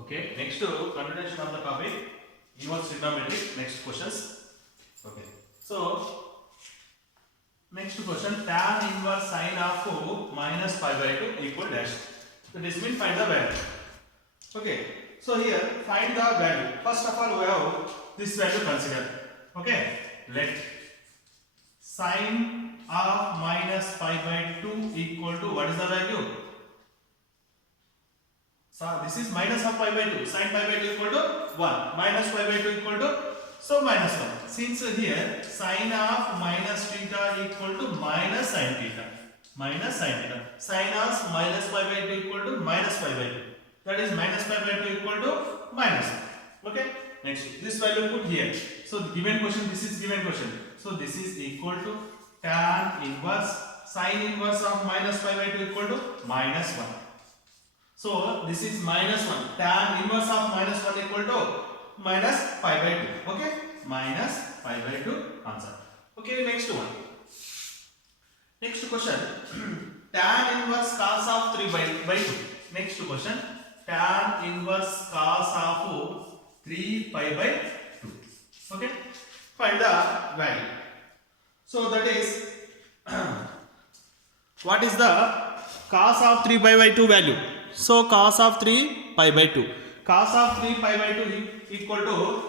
Okay, next continuation of the topic inverse trigonometry. Next questions. Okay, so next question, tan inverse sine of minus pi by 2 equal dash. So this means find the value. Okay, so here find the value. First of all we have this value considered. Okay, let sine of minus pi by 2 equal to what is the value? So this is minus of pi by 2, sin pi by 2 equal to 1, minus pi by 2 equal to, so minus 1. Since here sin of minus theta equal to minus sin theta, sin of minus pi by 2 equal to minus pi by 2, that is minus pi by 2 equal to minus 1. Okay, next this value put here. So the given question, this is given question, so this is equal to tan inverse sin inverse of minus pi by 2 equal to minus 1. So this is minus 1. Tan inverse of minus 1 equal to minus pi by 2. Okay, minus pi by 2 answer. Okay, next one. Next question. Tan inverse cos of 3 by 2. Next question. Tan inverse cos of 3 pi by 2. Okay, find the value. So that is what is the cos of 3 pi by 2 value? So cos of 3 pi by 2. Cos of 3 pi by 2 equal to,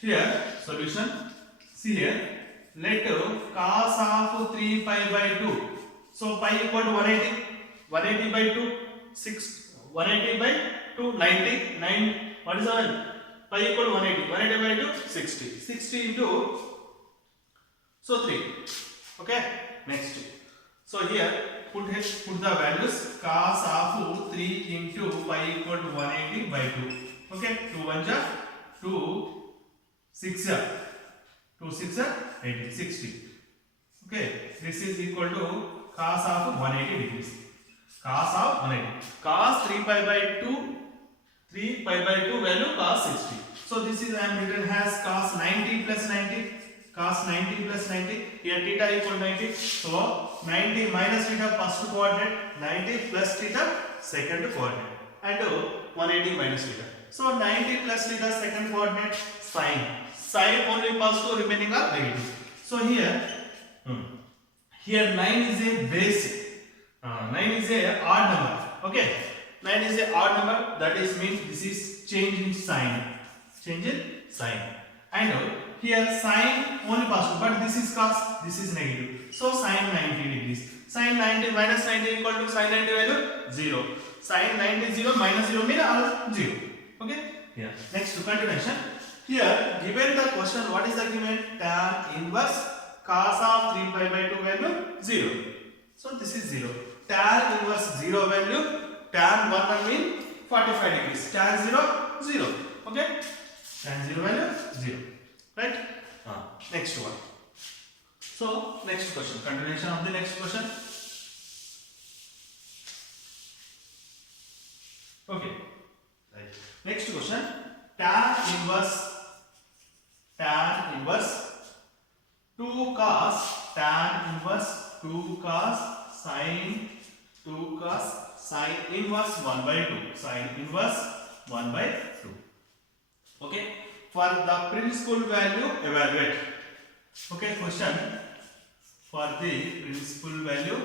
here solution, see here, let cos of 3 pi by 2. So pi equal to 180. 180 by 2, 6. 180 by 2, 90. 9. What is the value? Pi equal to 180. 180 by 2, 60. 60 into, so 3. Okay, next. So here put the values. Cos of 3 into pi equal to 180 by 2. Okay, 2 1 ja 2 6 ja 2 6 ja 80, 60. Okay, this is equal to cos of 180 degrees. Cos of 180. Cos 3 pi by 2, 3 pi by 2 value cos 60. So this is I am written as cos 90 plus 90. Cos 90 plus 90, here theta equal 90, so 90 minus theta first coordinate, 90 plus theta second coordinate, and 180 minus theta. So 90 plus theta second coordinate, sine only positive, remaining are negative. So here 9 is a base, 9 is a odd number. Okay, 9 is a odd number, that is means this is change in sign, and here sine only positive, but this is cos, this is negative. So sine 90 degrees. Sine 90 minus 90 equal to sine 90 value 0. Sine 90 0 minus 0 means 0. Okay. Yeah. Next continuation. Here given the question, what is the given? Tan inverse cos of 3 pi by 2 value 0. So this is 0. Tan inverse 0 value. Tan 1 means 45 degrees. Tan 0 0. Okay. Tan 0 value 0. Right? Next one. So next question, continuation of the next question. Okay. Right. Next question. Tan inverse 2 cos sine inverse 1 by 2. Sine inverse 1 by 2. Okay. For the principal value, evaluate. Okay, question. For the principal value,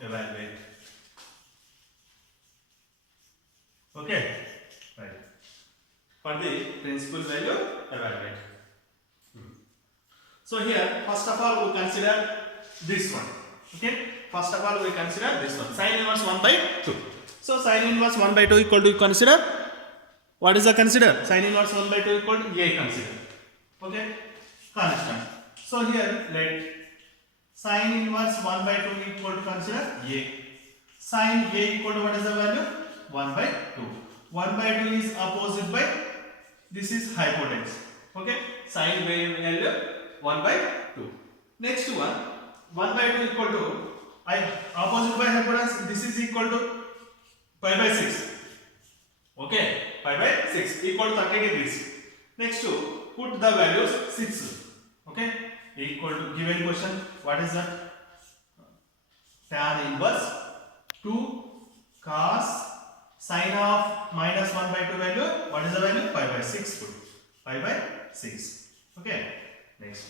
evaluate. Okay, right. For the principal value, evaluate. So here, first of all, we consider this one. Okay, first of all, we consider this one. Sine inverse 1 by 2. So sine inverse 1 by 2 equal to, consider, what is the consider? Sine inverse 1 by 2 equal to a consider. Okay, constant. So here let sine inverse 1 by 2 equal to consider a. Sine a equal to what is the value? 1 by 2. 1 by 2 is opposite by, this is hypotenuse. Okay, sine a value 1 by 2. Next one, 1 by 2 equal to, opposite by hypotenuse, this is equal to pi by 6. Okay, pi by 6 equal to 30 degrees. Next put the values 6. Okay, equal to given question. What is that? Tan inverse 2 cos sin of minus 1 by 2 value. What is the value? Pi by 6. Put pi by 6. Okay. Next.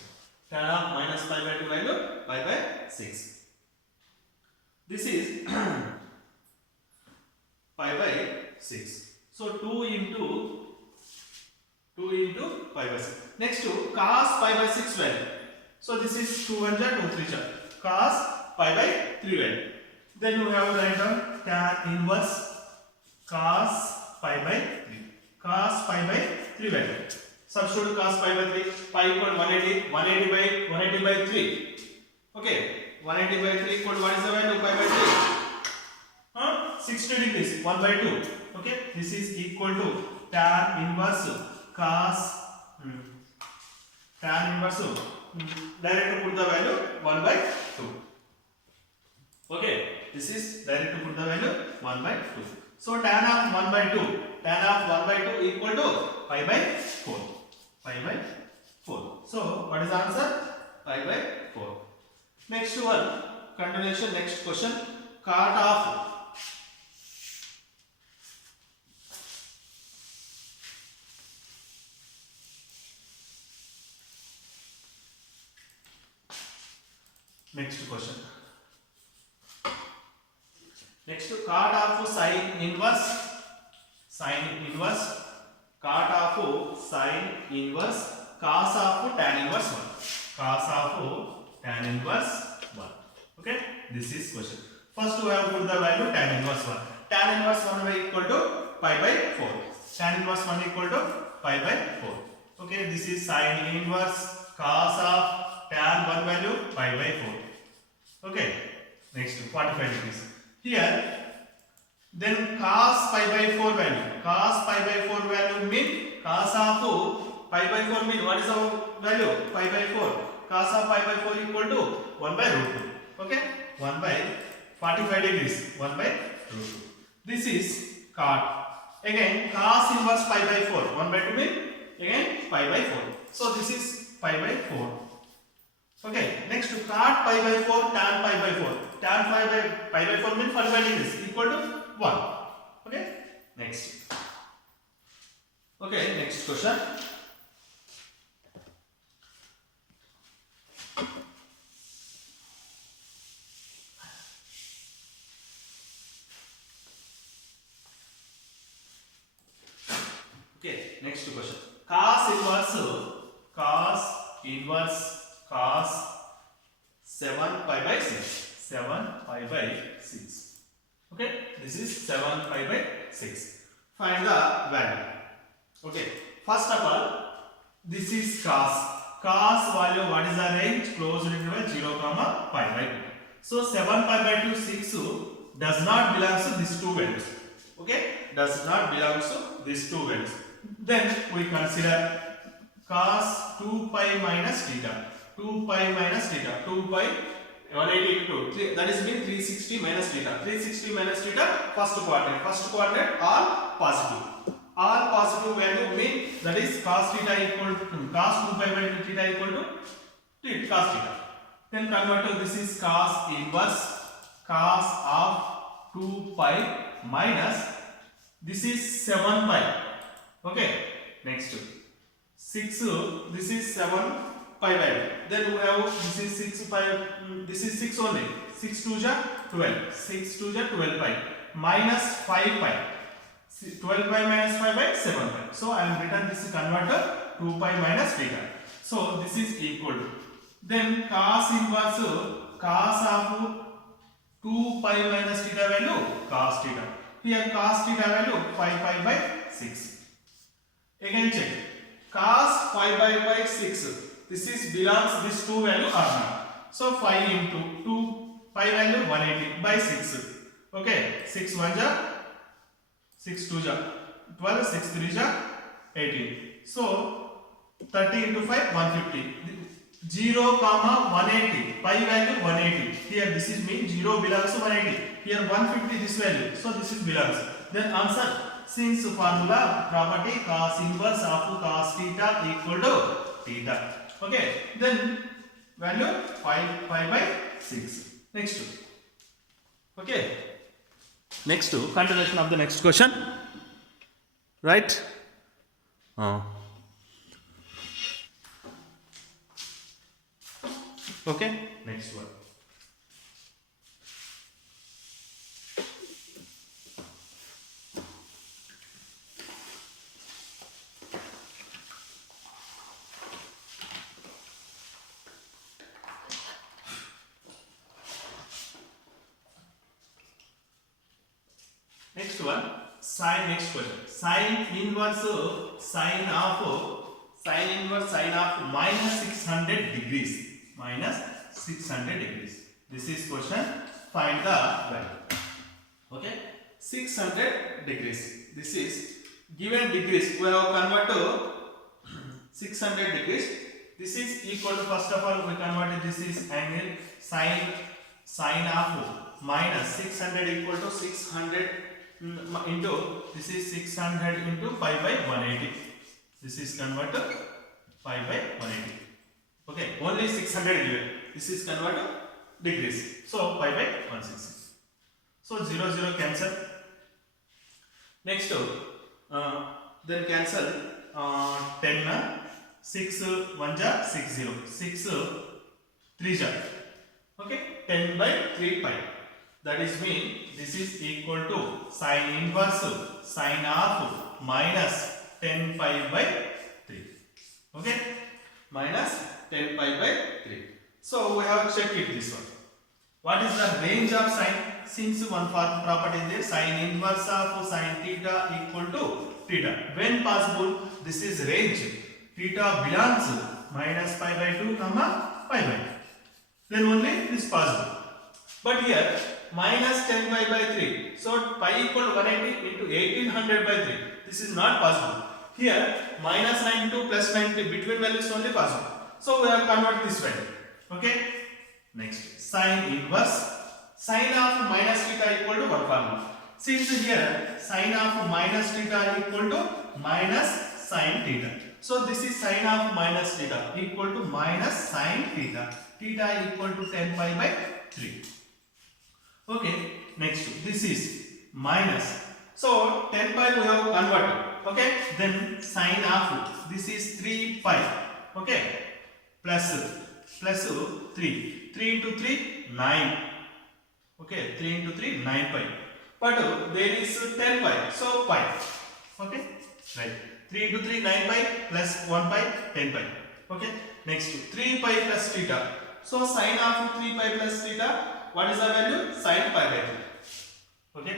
Tan of minus pi by 2 value pi by 6. This is pi by 6. So 2 into pi by 6. Next to cos pi by 6 value. So this is 2 1 ja 2 3 ja cos pi by 3 value. Then we have to write down tan inverse cos pi by 3. Cos pi by 3 value. Substitute cos pi by 3. Pi equal 180. 180 by 3. Okay. 180 by 3 equal what is the value? Pi by 3. 60 degrees. 1 by 2. Okay. This is equal to tan inverse cos tan inverse. Direct to put the value 1 by 2. Okay. This is direct to put the value 1 by 2. So tan of 1 by 2. Tan of 1 by 2 equal to pi by 4. Pi by 4. So what is the answer? Pi by 4. Next one. Continuation. Next question. Cot of next question. Next cot of sin inverse cot of sin inverse cos of tan inverse 1. Cos of tan inverse 1. Okay, this is question. First we have put the value tan inverse 1. Tan inverse 1 by equal to pi by 4. Tan inverse 1 equal to pi by 4. Okay, this is sin inverse cos of tan 1 value pi by 4. Okay, next 45 degrees. Here, then cos pi by 4 value. Cos pi by 4 value mean cos of pi by 4 mean what is the value? Pi by 4. Cos of pi by 4 equal to 1 by root 2. Okay, 1 by 45 degrees. 1 by root 2. This is cot. Again, cos inverse pi by 4. 1 by 2 mean again pi by 4. So this is pi by 4. Okay, next to cot pi by 4, tan pi by 4. Tan pi by 4 means 45 degrees equal to 1. Okay, next. Okay, next question. Okay, next question. Cos inverse cos 7 pi by 6. 7 pi by 6. Okay, this is 7 pi by 6. Find the value. Okay, first of all, this is cos. Cos value, what is the range? Closed interval 0, pi by 2. So 7 pi by 2, 6 does not belong to these two values. Okay, does not belong to these two values. Then we consider cos 2 pi minus theta. 2 pi minus theta. 2 pi 180 to 2. That is mean 360 minus theta. 360 minus theta first quadrant. First quadrant all positive. All positive value mean that is cos theta equal to cos 2 pi by theta equal to cos theta. Then convert to this is cos inverse cos of 2 pi minus this is 7 pi. Okay, next 6 this is 7 pi value. Then we have this is 6 pi, this is 6 only. 6 2 ja 12. 6 2 ja 12 pi minus 5 pi. 12 pi minus 5 by 7 pi. So I will return this converter 2 pi minus theta. So this is equal to. Then cos inverse cos of 2 pi minus theta value cos theta. Here cos theta value 5 pi by 6. Again check. Cos 5 by 6. This is belongs this two value or not. So 5 into 2 pi value 180 by 6. Okay, 6 1 ja 6 2 ja 12, 6 3 ja 18. So 30 into 5 150. 0 comma 180 pi value 180. Here this is mean 0 belongs to 180. Here 150 this value. So this is belongs. Then answer. Since formula property cos inverse of cos theta equal to theta. Okay, then value 5 pi by 6. Next. Okay, Next to continuation of the next question, right? Okay, next one. Next one, next question. Sine inverse sine of minus 600 degrees. Minus 600 degrees. This is question. Find the value. Okay. 600 degrees. This is given degrees. We have convert to 600 degrees. This is equal to, first of all, we converted this is angle sine of minus 600 equal to 600 into, this is 600 into pi by 180. This is converted pi by 180. Okay, only 600 given. This is converted degrees. So pi by 160. So 0 0 cancel. Next then cancel 10 6 1 ja 60 6 3 ja. Okay, 10 by 3 pi. That is mean this is equal to sine inverse sine of minus 10 pi by 3. Okay, minus 10 pi by 3. So we have checked it this one. What is the range of sine? Since one property is there, sine inverse of sine theta equal to theta. When possible, this is range. Theta belongs minus pi by 2 comma pi by 2. Then only this possible. But here minus 10 pi by 3. So pi equal to 180 into 1800 by 3. This is not possible. Here minus 92 plus 90 between values only possible. So we have converted this value. Okay. Next, sine inverse sine of minus theta equal to one formula. Since here sine of minus theta equal to minus sine theta. So this is sine of minus theta equal to minus sine theta. Theta equal to 10 pi by 3. Okay, next this is minus. So 10 pi we have converted. Okay, then sine of this is 3 pi. Okay, plus 3. 3 into 3 9. Okay, 3 into 3 9 pi. But there is 10 pi. So pi. Okay, right. 3 into 3 9 pi plus 1 pi 10 pi. Okay, next 3 pi plus theta. So sine of 3 pi plus theta. What is the value? Sine pi by 3. Okay.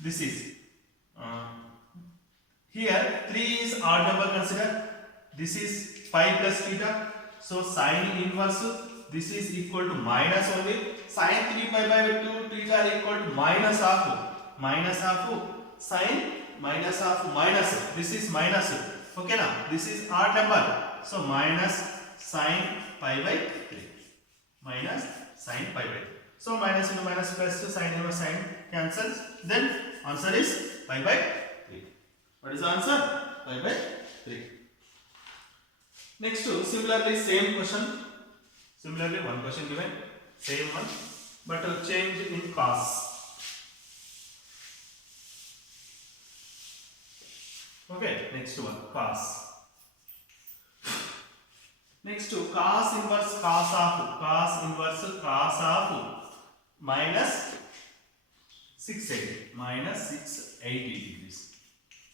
This is here 3 is odd number consider. This is pi plus theta. So sine inverse this is equal to minus only. Sine 3 pi by 2 theta equal to minus of sine minus of minus. This is minus. Okay now. This is odd number. So minus sine pi by 3. Minus sine pi by 3. So minus into minus plus to sine inverse sine cancels. Then answer is pi by 3. What is the answer? Pi by 3. Next to similarly same question. Similarly one question given. Same one. But change in cos. Okay. Next one. Cos. Next to cos inverse cos of minus 680 degrees.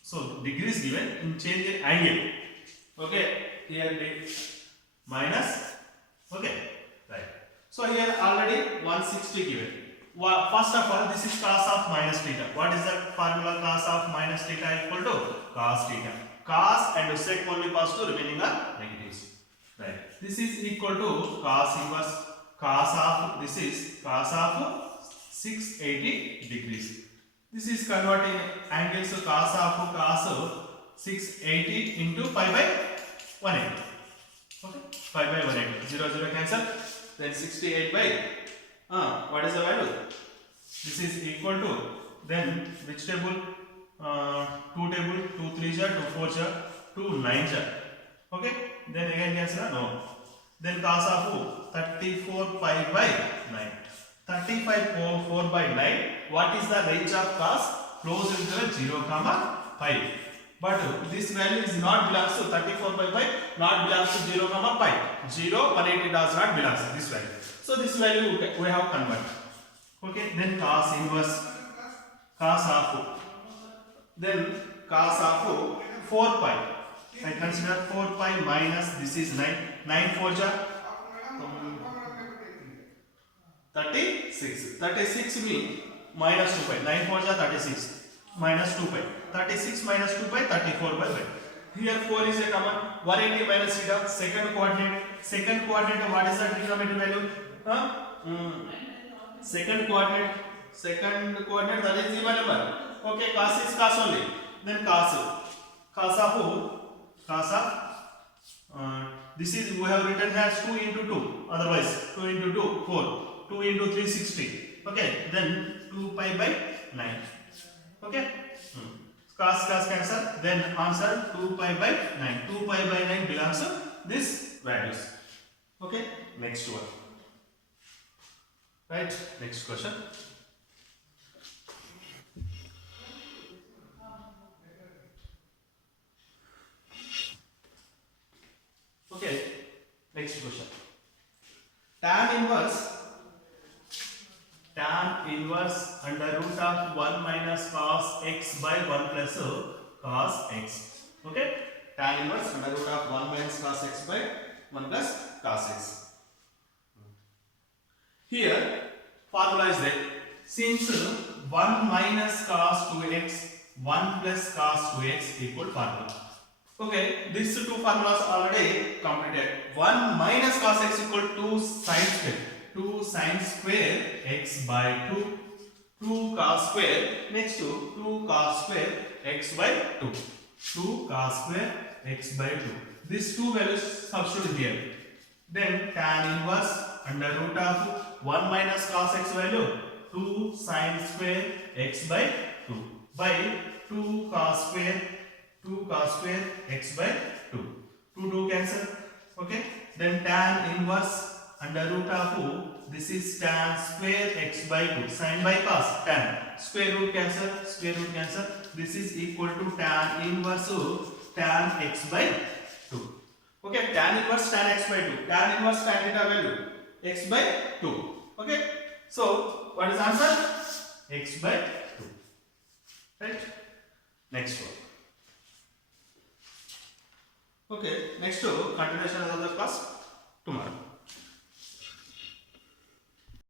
So degrees given in change in angle. Okay, here minus. Okay, right. So here already 160 given. First of all, this is cos of minus theta. What is the formula? Cos of minus theta equal to cos theta. Cos and sec only positive, remaining are negatives. Right. This is equal to cos inverse cos of, this is cos of 680 degrees. This is converting angles to cos of 680 into pi by 180. Okay, pi by 180. 0 0 cancel. Then 68 by what is the value? This is equal to, then which table? 2 table, 2 3 ja, 2 4 ja, 2 9 ja. Okay, then again cancel. No. Then cos of 34 pi by 9. 35 4 by 9. What is the range of cos? Close interval 0 comma pi. But this value is not belongs to 34 by 5, not belongs to 0 comma pi. 0 180 does not belongs to this value. So this value we have converted. Okay, then cos inverse cos of, then cos of 4 pi. I consider 4 pi minus this is 9. 9 4 ja 36. 36 means minus 2 pi. 9 4 ja 36 minus 2 pi. 36 minus 2 pi 34 by 5. Here 4 is a common. 180 minus theta. Second coordinate. Second coordinate. What is the trigonometric value? Second coordinate. Second coordinate that is even number. Okay, cos is cos only. Then cos of this is we have written as 2 into 2. Otherwise 2 into 2 4. 2 into 3 60. Okay, then 2 pi by 9. Okay. Cos cancel. Then answer 2 pi by 9. 2 pi by 9 belongs to this values. Okay. Next one. Right. Next question. Okay. Next question. Tan inverse under root of 1 minus cos x by 1 plus cos x. Okay, tan inverse under root of 1 minus cos x by 1 plus cos x. Here formula is there. Since 1 minus cos 2x 1 plus cos 2x equal formula. Okay, these two formulas already completed. 1 minus cos x equal to sin square. 2 sin square x by 2. 2 cos square. Next to 2 cos square x by 2. 2 cos square x by 2. These two values substitute here. Then tan inverse under root of 1 minus cos x value 2 sin square x by 2 by 2 cos square x by 2. 2 cancel. Okay. Then tan inverse under root of this is tan square x by 2. Sin by cos tan. Square root cancel. This is equal to tan inverse tan x by 2. Okay. Tan inverse tan x by 2. Tan inverse tan theta value x by 2. Okay. So what is answer? X by 2. Right. Next one. Okay, next to continuation of the class tomorrow.